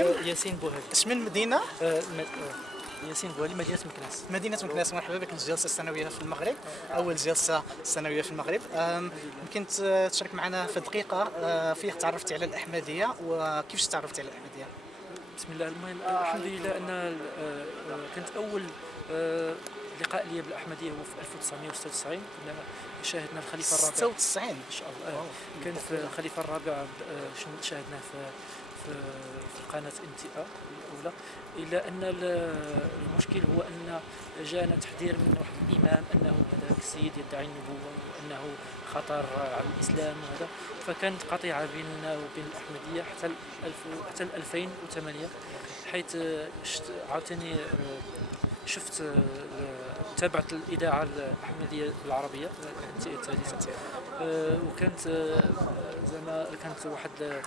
ياسين بوهلي. اسم المدينة؟ ياسين بوهلي، مدينة مكناس. مدينة مكناس. مرحبا بك للجلسة السنوية في المغرب، أول جلسة سنوية في المغرب. يمكن تشارك معنا في دقيقة فيه تعرفتي على الأحمدية وكيفاش تعرفتي على الأحمدية؟ بسم الله. المهم الحمد لله أن كانت أول لقاء لي بالأحمدية هو في 1996. كنا شاهدنا الخليفة الرابع 96 إن شاء الله. كان في الخليفة الرابع شاهدناه في قناة NTA الأولى. إلا أن المشكل هو أن جاءنا تحذير من واحد الإمام أنه هذا السيد يدعي النبوة وأنه خطر على الإسلام وهذا، فكانت قطيعة بيننا وبين الأحمدية حتى 2008، حيث عاوتاني شفت تابعت الإذاعة الأحمدية العربية الثالثة، وكانت زعما كانت واحد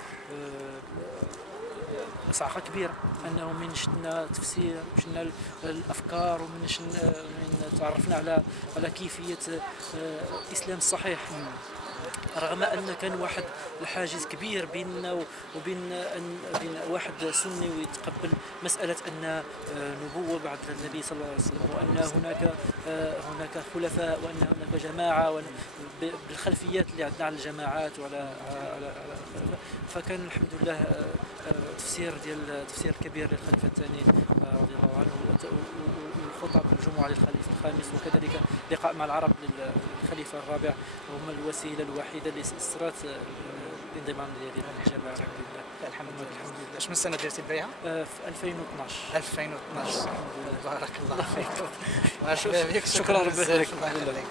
صعقة كبيرة أنه من شفنا تفسير وشفنا الأفكار ومن تعرفنا على كيفية الإسلام الصحيح، رغم أن كان واحد الحاجز كبير بيننا وبين بين واحد سني ويتقبل مسألة أن نبوة بعد النبي صلى الله عليه وسلم، وأن هناك خلفاء وأن هناك جماعة بالخلفيات اللي عندنا على الجماعات وعلى الخلفاء. فكان الحمد لله تفسير كبير للخليفة الثاني رضي الله عنه، والخطب الجمعة للخليفة الخامس، وكذلك لقاء مع العرب للخليفة الرابع، هما الوسيلة الوحيدة لإسرات الانضمام ديالي للجماعة. الحمد لله. شنو السنة ديالتي البيعة؟ في 2012. 2012. بارك الله فيك. مرحبا بك. شكرا. ربي يخليك. الله يخليك.